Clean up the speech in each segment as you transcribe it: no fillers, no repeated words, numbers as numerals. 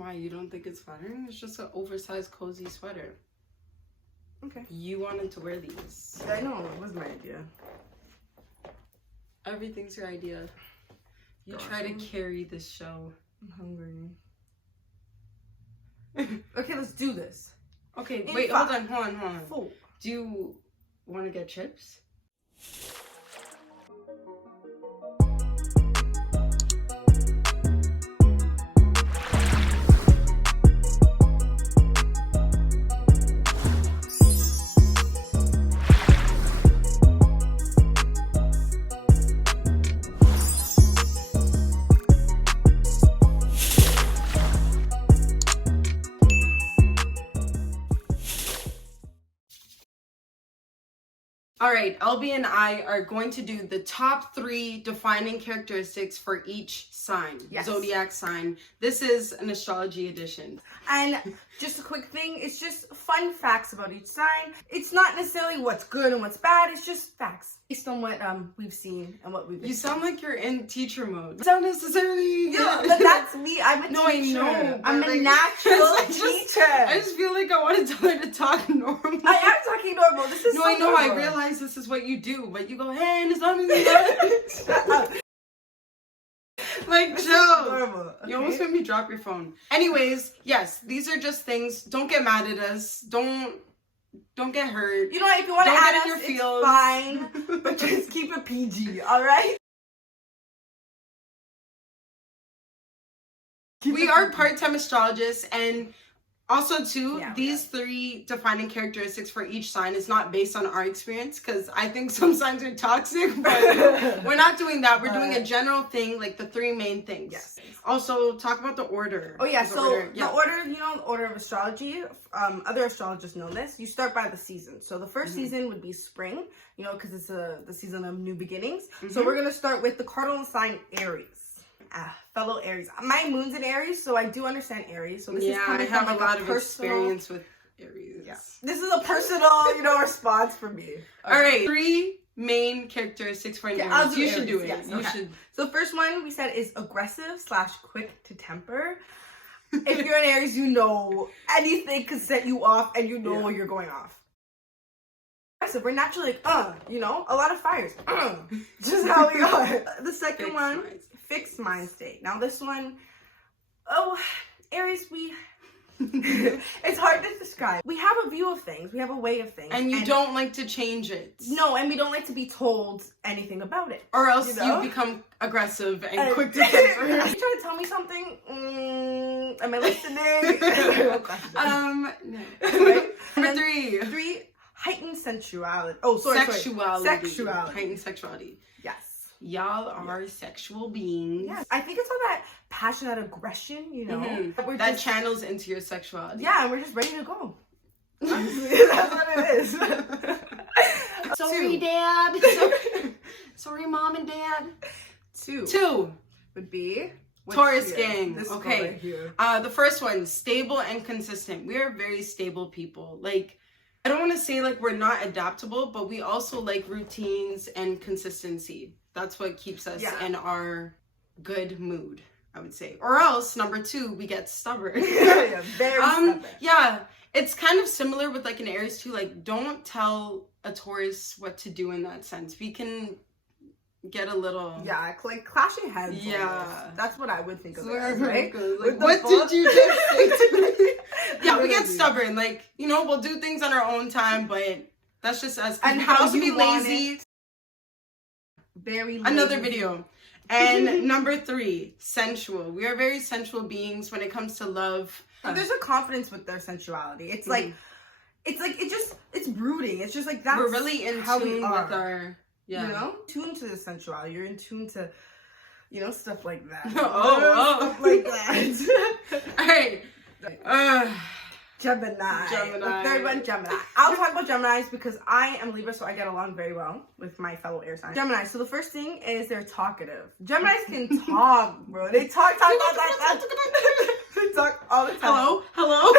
Why? You don't think it's flattering? It's just an oversized, cozy sweater. Okay. You wanted to wear these. I know. It was my idea. Everything's your idea. You try to carry this show. I'm hungry. Okay, let's do this. Okay, In wait, 5, hold on. 4. Do you want to get chips? All right, LB and I are going to do the top 3 defining characteristics for each sign, zodiac sign. This is an astrology edition. And just a quick thing, it's just fun facts about each sign. It's not necessarily what's good and what's bad, it's just facts based on what we've seen and what we've You sound like you're in teacher mode. It's not necessarily. Yeah, but that's me. I'm a teacher. I know. I'm a natural teacher. I just feel like I want to tell her to talk normal. I am talking normal. This is no, so I know. normal. I realize this is what you do, but you go, hey, and it's not really good. Shut up. Like, This is Joe, normal, okay? You almost made me drop your phone. Anyways, yes, these are just things. Don't get mad at us. Don't get hurt. You know what? If you want to Don't add get us, in your it's feels. fine. But just keep it PG, all right? We are part-time astrologists, and also too, Yeah, these 3 defining characteristics for each sign is not based on our experience, because I think some signs are toxic, but we're not doing that. We're doing a general thing, like the 3 main things. Yes. Also, talk about the order. Oh yeah, the order, the order, you know, the order of astrology, other astrologers know this. You start by the season. So the first season would be spring, you know, because it's the season of new beginnings. So we're going to start with the cardinal sign Aries. Fellow Aries. My moon's in Aries, so I do understand Aries. So this is coming I have from a like lot a of personal experience with Aries. Yeah. This is a personal, you know, response for me. All right, 3 main characteristics for an Aries. You should do it. Yes, You should. So the first one we said is aggressive / quick to temper. If you're an Aries, you know anything could set you off, and you know you're going off. So we're naturally like, you know, a lot of fires. Just how we are. The second one, fixed mind state. Now this one, Aries, it's hard to describe. We have a view of things. We have a way of things. And you don't like to change it. No, and we don't like to be told anything about it. Or else you know? you become aggressive and quick to temper. Are you trying to tell me something? Am I listening? No. Right? Number 3. 3, heightened sensuality. Sexuality. Sexuality. Heightened sexuality. Yes. Y'all are sexual beings. Yes. I think it's all that passion, that aggression, you know. That channels into your sexuality. Yeah, and we're just ready to go. Honestly, that's what it is. Sorry, Dad. Sorry, Mom and Dad. 2 would be Taurus gang. This okay. right here. The first one, stable and consistent. We are very stable people. Like, I don't want to say like we're not adaptable, but we also like routines and consistency. That's what keeps us in our good mood, I would say. Or else, number 2, we get stubborn. Very stubborn. Yeah, it's kind of similar with like an Aries too. Like, don't tell a Taurus what to do in that sense. We can get a little... Yeah, like clashing heads. Yeah. Almost. That's what I would think of it, right? Like, what did you just say to me? Yeah, we get stubborn. Like, you know, we'll do things on our own time, but that's just us. And we how can also you be lazy. Very lazy. Another video. And number 3, sensual. We are very sensual beings when it comes to love. There's a confidence with their sensuality. It's like, it's brooding. It's just like, that's we're really in how tune we are. with our, You know? Tuned to the sensuality. You're in tune to, you know, stuff like that. Stuff like that. All right. Gemini. The third one, Gemini. I'll talk about Geminis because I am Libra, so I get along very well with my fellow air signs. Gemini. So the first thing is they're talkative. Geminis can talk, bro. They talk. They talk all the time. Hello.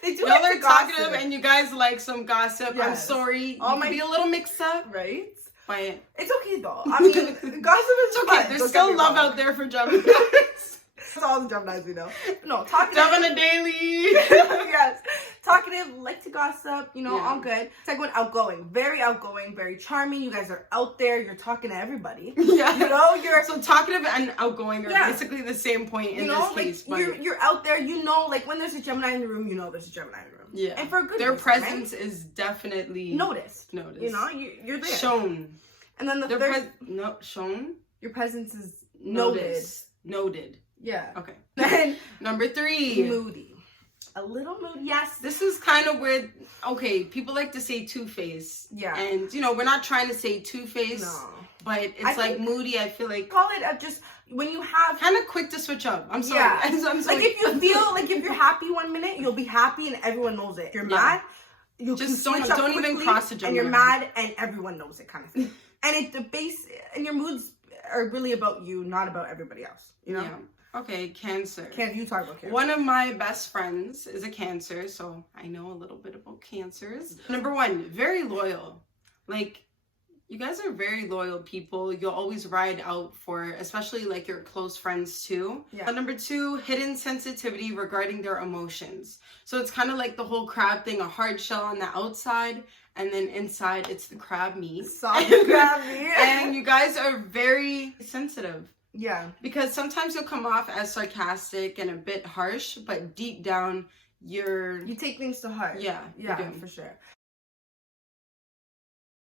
They do. Y'all are talkative, and you guys like some gossip. Yes. I'm sorry. All might be a little mixed up, right? But it's okay though. I mean, gossip is okay. There's still love out there for Geminis. That's all the Geminis we know. No, talkative. Dove on a daily. Yes. Talkative, like to gossip, you know, Yeah. all good. Second one, outgoing. Very outgoing, very charming. You guys are out there. You're talking to everybody. Yeah. You know, you're... So talkative and outgoing are Yeah. basically the same point in you know, this case. like, But you're out there, you know, like when there's a Gemini in the room, you know there's a Gemini in the room. yeah. And for a good their reason, presence right? is definitely Noticed. noticed. You know, you're there. Shown. And then the Their third, shown? your presence is Noticed. Noted. Yeah. Okay. Then Number 3. Moody. A little moody, yes. This is kind of weird. Okay, people like to say two-faced. Yeah. And, you know, we're not trying to say two-faced. No. But it's I like think- moody, I feel like. Call it just when you have... Kind of quick to switch up. I'm sorry. Yeah. I'm sorry. Like if you feel like if you're happy one minute, you'll be happy and everyone knows it. If you're Yeah. mad, you Just can switch don't up even quickly, cross a and Gemini. you're mad and everyone knows it, kind of thing. And the base and your moods are really about you, not about everybody else. You know? Yeah. Okay, Cancer. Can't you talk about Cancer? One of my best friends is a Cancer, so I know a little bit about Cancers. Number 1, very loyal. Like, you guys are very loyal people. You'll always ride out for, especially like your close friends too. Yeah. Number 2, hidden sensitivity regarding their emotions. So it's kind of like the whole crab thing, a hard shell on the outside, and then inside it's the crab meat. Soft crab meat. And you guys are very sensitive. Yeah. Because sometimes you'll come off as sarcastic and a bit harsh, but deep down, You take things to heart. Yeah, you Yeah, do. for sure.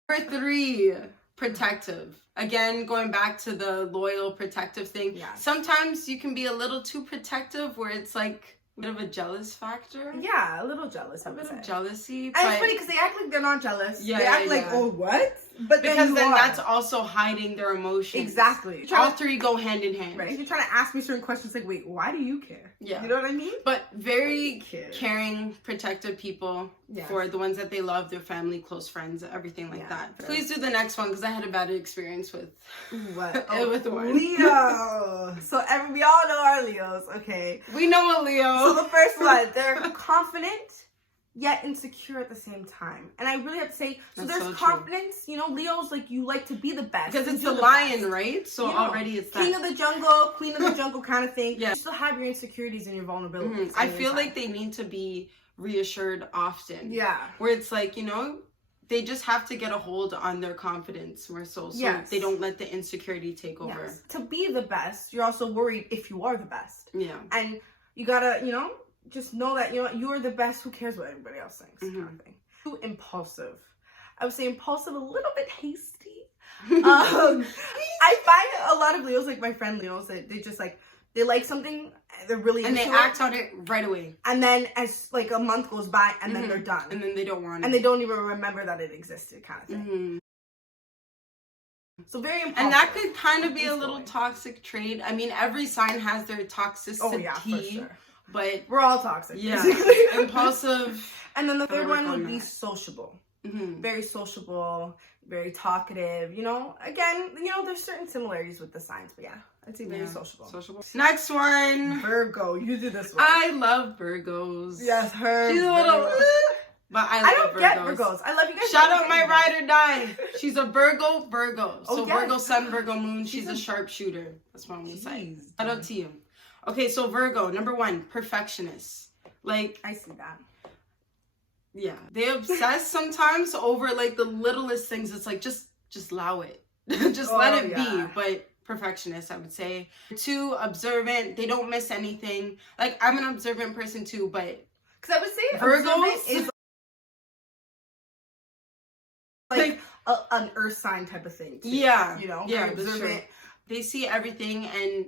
Number 3, protective. Again, going back to the loyal, protective thing. Yeah. Sometimes you can be a little too protective where it's like a bit of a jealous factor. Yeah, a little jealous, I A would bit say. of jealousy. And it's But funny because they act like they're not jealous. Yeah, they act yeah, like, yeah. oh, what? But because you then are. that's also hiding their emotions. Exactly. All 3 go hand in hand. Right? If you're trying to ask me certain questions, like, wait, why do you care? Yeah. You know what I mean? But very Care. caring, protective people Yes. for the ones that they love, their family, close friends, everything like Yeah, that. fair. Please do the next one because I had a bad experience with What? with one. Leo. So we all know our Leos, okay? We know a So Leo. the first one, they're confident yet insecure at the same time. And I really have to say, so That's there's so true. confidence, you know, Leos, like, you like to be the best. Because and it's do the the lion, best. right? So You know, already it's King that. of the jungle, queen of the jungle kind of thing. Yeah. You still have your insecurities and your vulnerabilities. I on the feel inside. like they need to be reassured often. Yeah. Where it's like, you know, they just have to get a hold on their confidence more so Yes. they don't let the insecurity take over. Yes. To be the best, you're also worried if you are the best. Yeah. And you gotta, you know, just know that, you know, you're the best. Who cares what everybody else thinks? Mhm. Kind of thing. Too impulsive. I would say impulsive, a little bit hasty. I find a lot of Leos, like my friend Leos, that they just like, they like something, they're really And into they it, act on it right away. and then as like a month goes by, and then Mhm. they're done. And then they don't want it. And they don't even remember that it existed, kind of thing. Mhm. So very impulsive. And that could kind of be a Easily. little toxic trait. I mean, every sign has their toxicity. Oh yeah, for sure. But We're all toxic. yeah, basically. impulsive. And then the Gotta third work one on would be that. sociable. Mhm. Very sociable, very talkative. You know, again, you know, there's certain similarities with the signs, but yeah, I'd say very Yeah, sociable. Sociable. Next one. Virgo, you do this one. I love Virgos. Yes, her. She's a little, Virgo. but I I love don't Virgos. get Virgos. I love you guys. Shout don't out my get ride or die. She's a Virgo. Oh, So yes. Virgo sun, Virgo moon. She's She's a a- sharpshooter. That's what I'm gonna say. Jeez, Shout out to you. Okay, so Virgo, number 1, perfectionist. Like, I see that. yeah, they obsess sometimes over like the littlest things. It's like just allow it, just let Oh, it yeah. be. But perfectionist, I would say. 2, observant. They don't miss anything. Like, I'm an observant person too, but Because I would say Virgos observant is like an earth sign type of thing. Too, yeah, you know, yeah, very that's true. observant. They see everything and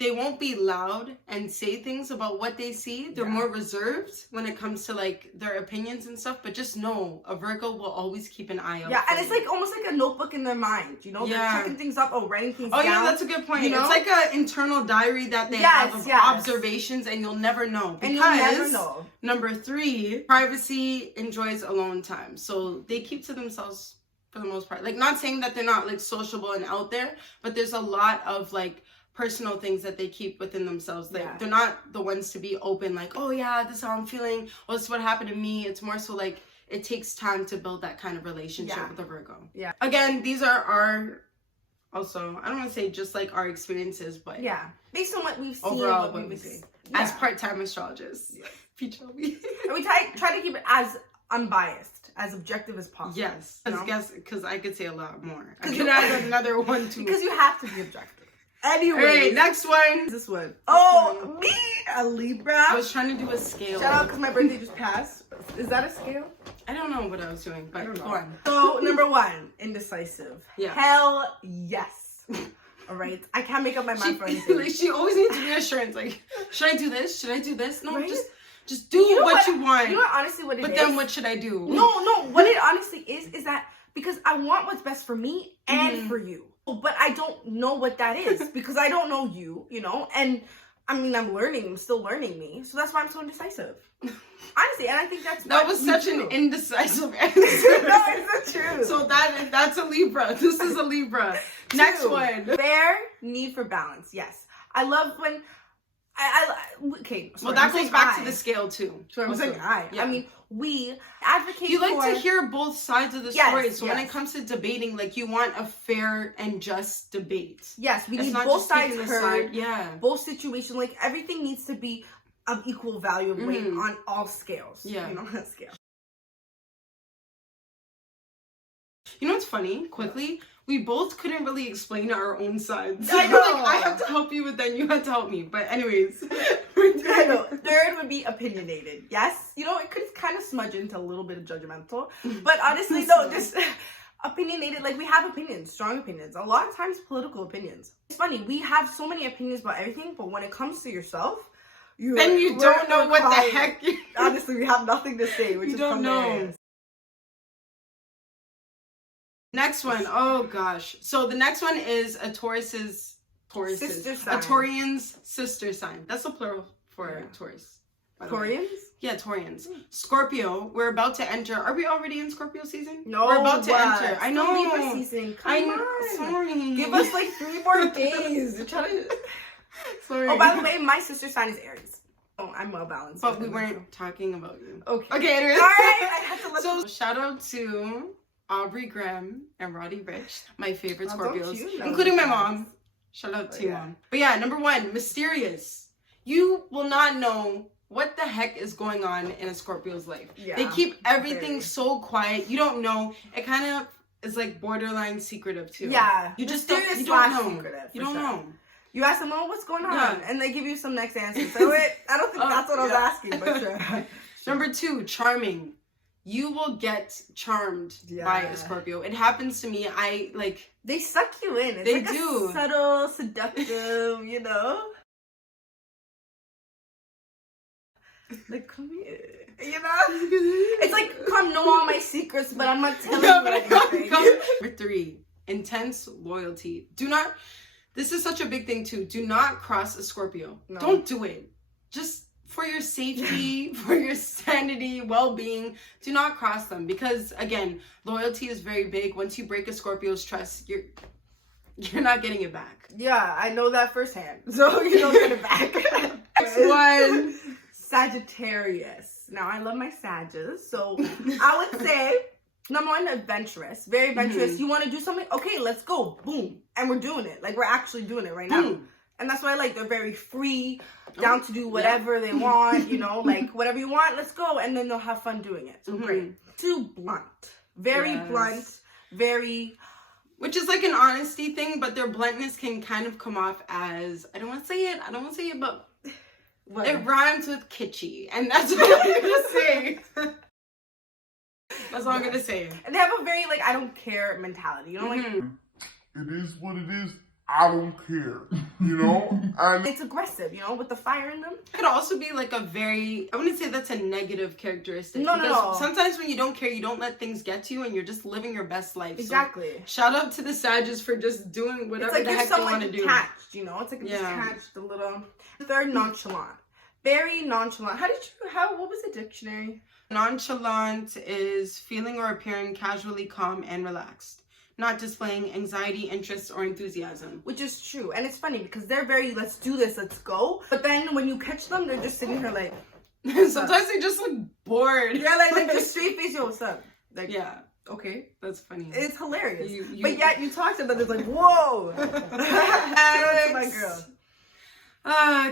they won't be loud and say things about what they see. They're Yeah. more reserved when it comes to like their opinions and stuff. But just know, a Virgo will always keep an eye out. Yeah, for and it's you. like almost like a notebook in their mind. You know, Yeah. they're checking things up or writing things Oh down. yeah, that's a good point. You know? It's like an internal diary that they Yes, have of yes. observations, and you'll never know. And you'll never know. Number 3, privacy, enjoys alone time. So they keep to themselves for the most part. Like, not saying that they're not like sociable and out there, but there's a lot of like personal things that they keep within themselves. Like, Yeah. they're not the ones to be open, like, oh yeah, this is how I'm feeling. Oh, this is what happened to me. It's more so like it takes time to build that kind of relationship Yeah. with a Virgo. Yeah. Again, these are Also, I don't want to say just like our experiences, but yeah, based on what we've seen, overall, what we see as yeah. part-time astrologists. Yeah. And we try to keep it as unbiased, as objective as possible. Yes, because I could say a lot more. I Because could add another one too. Because you have to be objective. Anyway, alright, next one. This one. Oh, me, a Libra. I was trying to do a scale. Shout out because my birthday just passed. Is that a scale? I don't know what I was doing, but go on. So number 1, indecisive. Yeah. Hell yes. All right. I can't make up my mind for anything. Like, she always needs reassurance. Like, should I do this? Should I do this? No, right? just do what you want. You know what, honestly, what it is? But then what should I do? No. What it honestly is that because I want what's best for me and for you. But I don't know what that is because I don't know you, you know? And I mean, I'm still learning me. So that's why I'm so indecisive. Honestly, and I think that was such an indecisive answer. No, it's the truth. So that's a Libra. This is a Libra. Next one. Fair need for balance. Yes. I love when okay. Sorry, well, that goes back to the scale too. So I'm saying Yeah. I mean, we advocate. You like to hear both sides of the story. So when yes. it comes to debating, like you want a fair and just debate. Yes, we need both sides heard. Yeah. Both situations, like everything needs to be of equal value and weight on all scales. Yeah. You know, that scale. You know what's funny? Quickly, we both couldn't really explain our own sides. I know. Like, I have to help you, but then you had to help me. But anyways. I know. Third would be opinionated. Yes. You know, it could kind of smudge into a little bit of judgmental. But honestly, no, just opinionated. Like, we have opinions, strong opinions. A lot of times, political opinions. It's funny. We have so many opinions about everything, but when it comes to yourself, you don't know what the heck. Honestly, we have nothing to say, which is hilarious. Next one. Oh gosh. So the next one is a Taurus's sister sign. A Taurian's sister sign. That's a plural for Taurus. Taurians? Yeah, Taurians. Scorpio. We're about to enter. Are we already in Scorpio season? No, we're about to enter. I know. Libra season. Come on. Sorry. Give us like 3 more days. You're trying to. Sorry. Oh, by the way, my sister sign is Aries. Oh, I'm well balanced. But we weren't talking about you. Okay, anyways. All right. I have to let So shout out to Aubrey Graham and Roddy Rich, my favorite Scorpios, including my mom. Shout out to mom. But yeah, number 1, mysterious. You will not know what the heck is going on in a Scorpio's life. Yeah, they keep everything so quiet. You don't know. It kind of is like borderline secretive too. Yeah. You just don't know. You don't know. You ask them, oh, what's going on? And they give you some next answer. So wait, I don't think that's what I was asking, but sure. Number 2, charming. You will get charmed by a Scorpio. It happens to me. They suck you in. It's they like do. A subtle, seductive, you know? Like, come here. You know? It's like, come know all my secrets, but I'm not telling you anything. Number 3, intense loyalty. This is such a big thing too. Do not cross a Scorpio. No. Don't do it. Just for your safety, for your sanity, well-being, do not cross them. Because again, loyalty is very big. Once you break a Scorpio's trust, you're not getting it back. Yeah, I know that firsthand. So you don't get it back. Next one. Sagittarius. Now, I love my Sagittarius. So I would say, number 1, adventurous. Very adventurous. You want to do something? Okay, let's go. Boom. And we're doing it. Like, we're actually doing it right now. And that's why I like they're very free, down to do whatever they want, you know, like whatever you want, let's go. And then they'll have fun doing it. So great. Too blunt. Very blunt. Very... Which is like an honesty thing, but their bluntness can kind of come off as, I don't want to say it, but it rhymes with kitschy. And that's what I'm going to say. That's all I'm going to say. And they have a very, like, I don't care mentality. You know, like... It is what it is. I don't care, you know? And it's aggressive, you know, with the fire in them. It could also be like I wouldn't say that's a negative characteristic. No. Sometimes when you don't care, you don't let things get to you and you're just living your best life. Exactly. So shout out to the Sages for just doing whatever the heck they want to do. Detached, you know? It's like detached, a little... Third, nonchalant. Very nonchalant. What was the dictionary? Nonchalant is feeling or appearing casually calm and relaxed. Not displaying anxiety, interest, or enthusiasm. Which is true. And it's funny because they're very, let's do this, let's go. But then when you catch them, they're just sitting here like... Sometimes they just look bored. Yeah, like just straight face, yo, what's up? Like, yeah. Okay. That's funny. It's hilarious. You- but yet you talk to them, it's like, whoa. Shout out to my girl.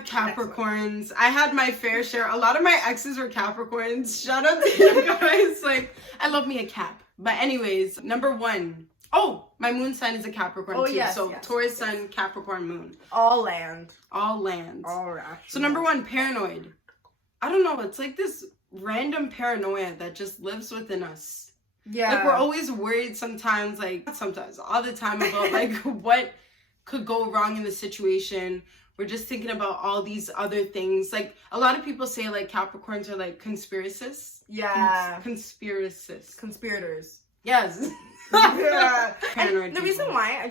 Capricorns. I had my fair share. A lot of my exes were Capricorns. Shout out to you guys. Like, I love me a Cap. But anyways, number 1. Oh, my moon sign is a Capricorn too. Yes, so yes, Taurus sun, Capricorn moon. All land. All lands. All rational. So number 1, paranoid. I don't know. It's like this random paranoia that just lives within us. Yeah. Like, we're always worried sometimes, like, not sometimes, all the time about, like, what could go wrong in the situation. We're just thinking about all these other things. Like, a lot of people say, like, Capricorns are, like, conspiracists. Yeah. Conspiracists. Conspirators. Yes. Yeah. Paranoid the reason people. why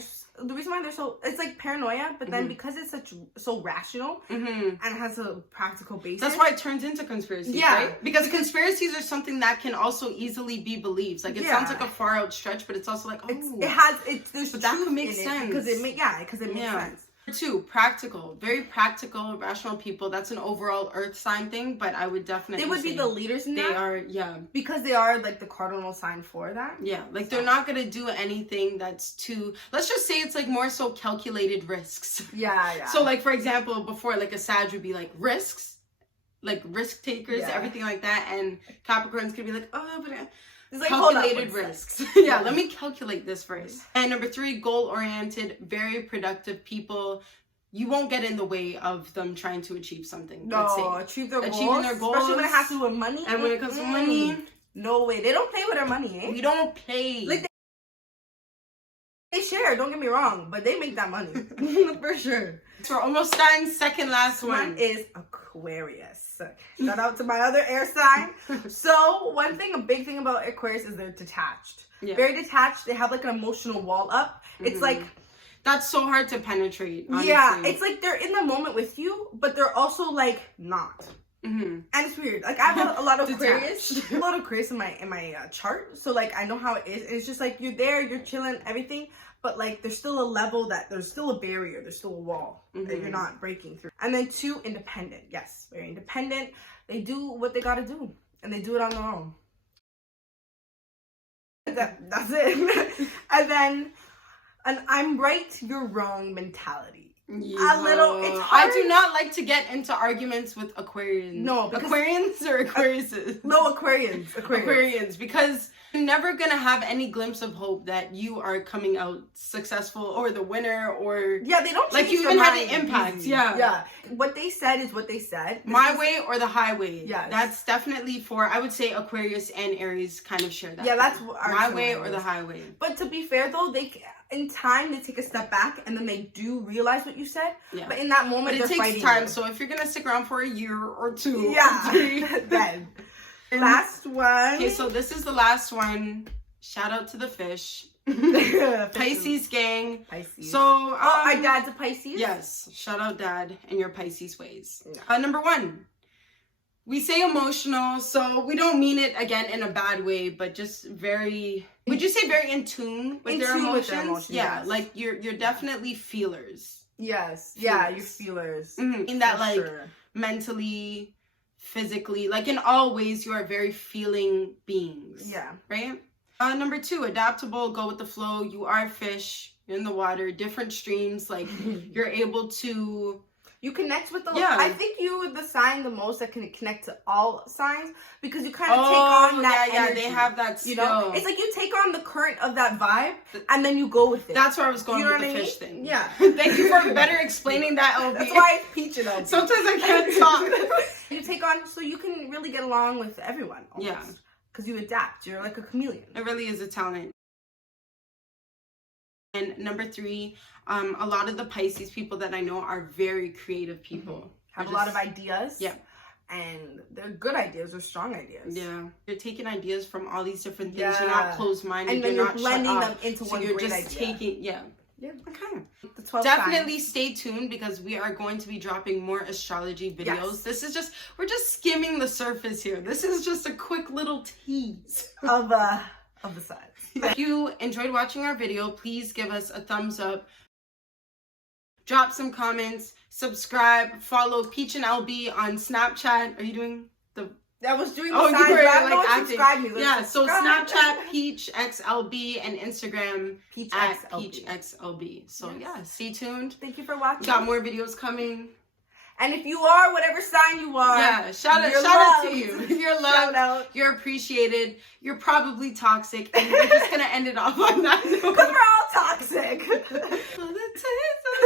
they're so, it's like paranoia, but then because it's so rational Mm-hmm. and has a practical basis. That's why it turns into conspiracies, Yeah. right? Because conspiracies are something that can also easily be believed. Like, it sounds like a far out stretch, but it's also like, oh. There's But that truth could make in it sense. because it makes sense. 2, practical. Very practical, rational people. That's an overall earth sign thing, but I would definitely They would be say the leaders in they that. are, yeah. Because they are like the cardinal sign for that. Yeah, like they're not going to do anything that's too, let's just say it's like more so calculated risks. Yeah. So like, for example, before like a Sag would be like risks, like risk takers, everything like that. And Capricorns could be like, oh, but it's like calculated risks. Yeah, let me calculate this first. And number 3, goal-oriented, very productive people. You won't get in the way of them trying to achieve something. No, achieving their goals. Especially when it has to do with money. And when it comes to money, no way. They don't play with their money, eh? we don't play. Like, they share, don't get me wrong, but they make that money. For sure. So we're almost starting second last one. One is Aquarius. Shout out to my other air sign. So a big thing about Aquarius is they're detached. Yeah. Very detached. They have like an emotional wall up. It's like, that's so hard to penetrate, honestly. yeah, it's like they're in the moment with you, but they're also like not. Mm-hmm. And it's weird. Like, I have a lot of Aquarius, Detached. a lot of Aquarius in my chart. So like, I know how it is. It's just like you're there, you're chilling, everything. But like, there's still a level there's still a barrier, there's still a wall that you're not breaking through. And then 2, independent. Yes, very independent. They do what they gotta do, and they do it on their own. That's it. And then an I'm right, you're wrong mentality. Yeah. A little. It's hard. I do not like to get into arguments with Aquarians. No, because Aquarians or Aquariuses? No, Aquarians. Aquarians, because you're never gonna have any glimpse of hope that you are coming out successful or the winner or Yeah, they don't like change you their even had mind an impact. easy. Yeah. Yeah. What they said is what they said. My way or the highway. Yes. That's definitely for, I would say Aquarius and Aries kind of share that. Yeah, that's thing. our my two way ways. or the highway. But to be fair though, in time they take a step back and then they do realize what you said. Yeah. But in that moment, But it they're takes fighting time. you. So if you're gonna stick around for a year or 2, Yeah. or 3, Then last one. Okay, so this is the last one. Shout out to the fish. Pisces gang. Pisces. So my dad's a Pisces. Yes, shout out dad and your Pisces ways. Yeah. Number 1, we say emotional, so we don't mean it again in a bad way, but just very. Would you say very in tune with their emotions? Yeah, yes. like you're definitely feelers. Yes. Yeah, you're Feelers. feelers. In that For like sure. mentally, physically, like in all ways, you are very feeling beings. Yeah. Right? Number 2, adaptable, go with the flow. You are a fish in the water, different streams. Like you're able to. You connect with the. Yeah. I think you the sign the most that can connect to all signs because you kind of take on that energy. They have that skill. You know, it's like you take on the current of that vibe and then you go with it. That's where I was going You know with the what I fish mean? thing. Yeah. Thank you for better explaining that, LB. That's why it's peaching on. Sometimes I can't talk. You take on so you can really get along with everyone. Almost. Yeah. Because you adapt. You're like a chameleon. It really is a talent. And number 3, a lot of the Pisces people that I know are very creative people. Have a lot of ideas. Yeah. And they're good ideas or strong ideas. Yeah. You're taking ideas from all these different things. Yeah. You're not closed-minded. And then you're you're not blending shut them up. into So one you're great just idea. taking, yeah. Yeah. Okay. The 12 Definitely signs. stay tuned because we are going to be dropping more astrology videos. Yes. This is we're just skimming the surface here. This is just a quick little tease of the sides. If you enjoyed watching our video, please give us a thumbs up. Drop some comments, subscribe, follow Peach and LB on Snapchat. Are you doing the I was doing the Oh, signs, you were but I don't know like what acting. subscribe me. Let's Yeah, so subscribe. Snapchat PeachXLB and Instagram at PeachXLB. PeachXLB. So Yes. yeah, stay tuned. Thank you for We watching. got more videos coming. And if you are whatever sign you are, Yeah, shout out you're to you. loved. You're Shout loved. out. You're appreciated. You're probably toxic, and we're just gonna end it off on that note. Because we're all toxic. All the taste of